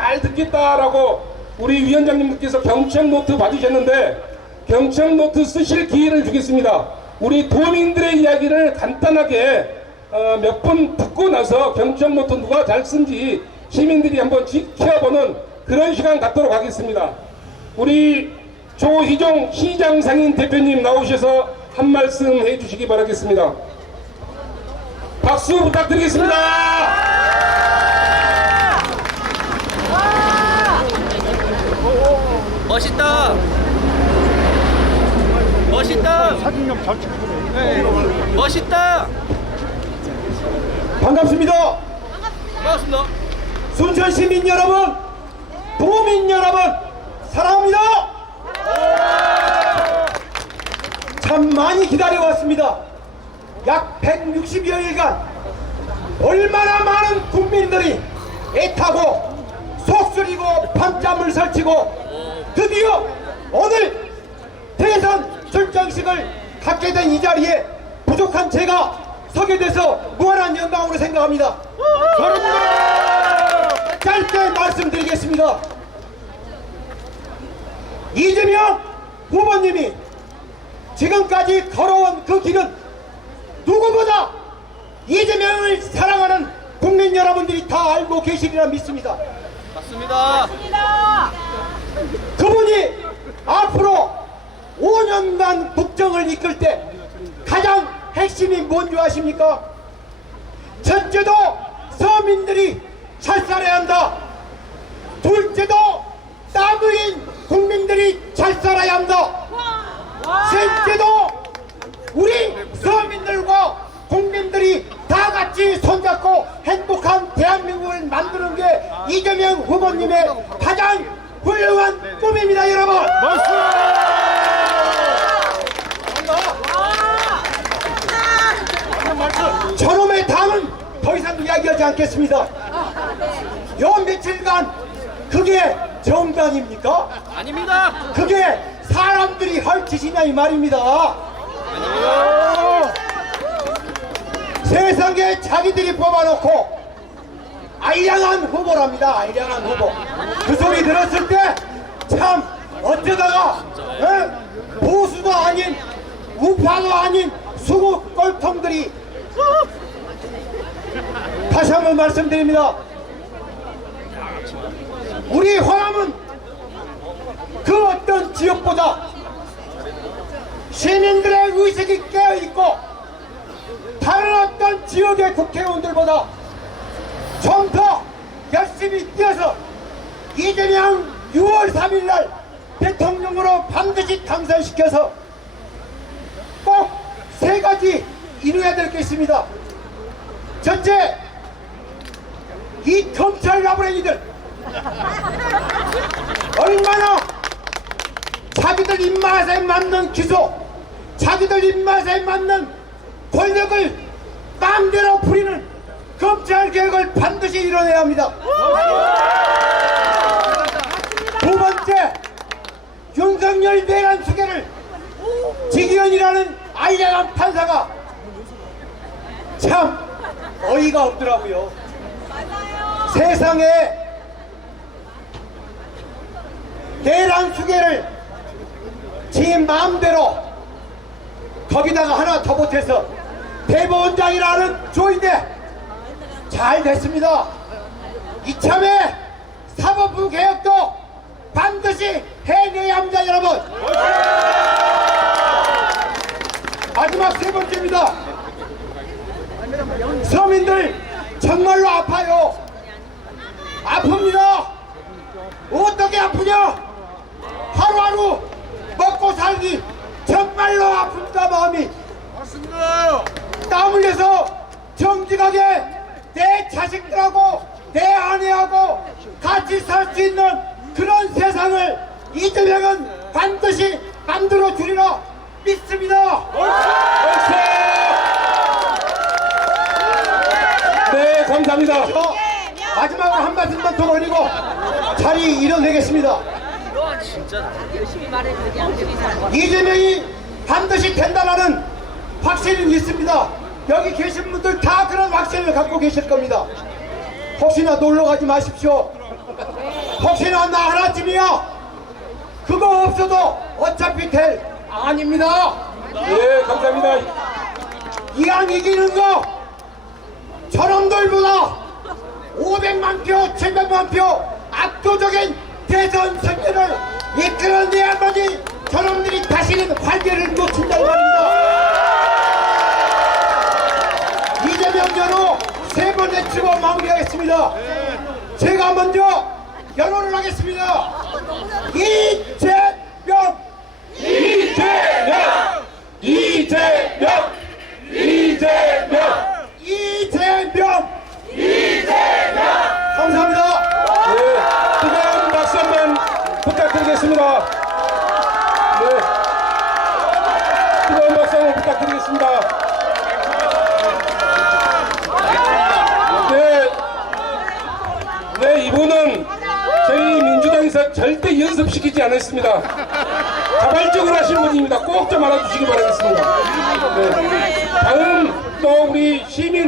잘 듣겠다라고 우리 위원장님께서 경청 노트 받으셨는데 경청 노트 쓰실 기회를 주겠습니다. 우리 도민들의 이야기를 간단하게 어, 몇분 듣고 나서 경청 노트 누가 잘 쓴지 시민들이 한번 지켜보는 그런 시간 갖도록 하겠습니다. 우리 조희종 시장 상인 대표님 나오셔서 한 말씀 해주시기 바라겠습니다. 박수 부탁드리겠습니다. 멋있다. 멋있다. 사진 좀 잘 찍고 멋있다. 반갑습니다. 반갑습니다. 순천 시민 여러분, 도민 여러분, 사랑합니다. 참 많이 기다려왔습니다. 약 160여일간 얼마나 많은 국민들이 애타고 속쓰리고 밤잠을 설치고 드디어 오늘 대선 출정식을 갖게 된 이 자리에 부족한 제가 서게 돼서 무한한 영광으로 생각합니다. 짧게 말씀드리겠습니다. 이재명 후보님이 지금까지 걸어온 그 길은 누구보다 이재명을 사랑하는 국민 여러분들이 다 알고 계시리라 믿습니다. 맞습니다. 그분이 앞으로 5년간 국정을 이끌 때 가장 핵심이 뭔지 아십니까? 첫째도 서민들이 잘 살아야 한다. 둘째도 나무인 국민들이 잘 살아야 한다. 셋째도 우리 서민들과 국민들이 다 같이 손잡고 행복한 대한민국을 만드는 게 이재명 후보님의 가장 훌륭한 꿈입니다, 여러분. 저놈의 당은 더 이상 이야기하지 않겠습니다. 요 며칠간 그게 정당입니까? 아닙니다. 그게 사람들이 할 짓이냐 이 말입니다. 세상에 자기들이 뽑아놓고 알량한 후보랍니다. 알량한 후보. 그 소리 들었을 때 참 어쩌다가 에? 보수도 아닌 우파도 아닌 수구 꼴통들이 다시 한번 말씀드립니다. 우리 호남은 그 어떤 지역보다 시민들의 의식이 깨어있고 다른 어떤 지역의 국회의원들보다 좀 더 열심히 뛰어서 이재명 6월 3일 날 대통령으로 반드시 당선시켜서 꼭 세 가지 이루어야 될 게 있습니다. 첫째, 이 검찰 나부랭이들 얼마나 자기들 입맛에 맞는 기소, 자기들 입맛에 맞는 권력을 마음대로 부리는 검찰 개혁을 반드시 이뤄내야 합니다. 두 번째, 윤석열 내란 수계를 지기현이라는 알량한 판사가 참 어이가 없더라고요. 세상에 내란 수계를 지 마음대로 거기다가 하나 더 보태서 대법원장이라는 조인데 잘 됐습니다. 이참에 사법부 개혁도 반드시 해내야 합니다, 여러분. 마지막 세 번째입니다. 서민들 정말로 아파요. 아픕니다. 어떻게 아프냐? 하루하루 먹고 살기 정말로 아픕니다 마음이. 땀 흘려서 정직하게 내 자식들하고 내 아내하고 같이 살 수 있는 그런 세상을 이재명은 반드시 만들어 주리라 믿습니다. 네, 감사합니다. 저 마지막으로 한 말씀만 더 올리고 자리 일어내겠습니다. 이재명이 반드시 된다라는 확신이 있습니다. 여기 계신 분들 다 그런 확신을 갖고 계실 겁니다. 혹시나 놀러 가지 마십시오. 혹시나 나 하나쯤이야 그거 없어도 어차피 될 아닙니다 예, 감사합니다. 이왕 이기는 거 저놈들보다 500만 표, 700만 표 압도적인 대선 승리를 이끌어내야만이 저놈들이 다시는 활개를 놓친다고 말입니다. 이재명 전후 세 번째 치고 마무리하겠습니다. 제가 먼저 연호를 하겠습니다. 이재명 이재명! 이재명! 이재명! 이재명 감사합니다. 네, 뜨거운 박수 한번 부탁드리겠습니다. 네. 뜨거운 박수 한번 부탁드리겠습니다. 네. 네, 이분은 민주당에서 절대 연습시키지 않았습니다. 자발적으로 하신 분입니다. 꼭 좀 알아주시기 바라겠습니다. 네. 다음 또 우리 시민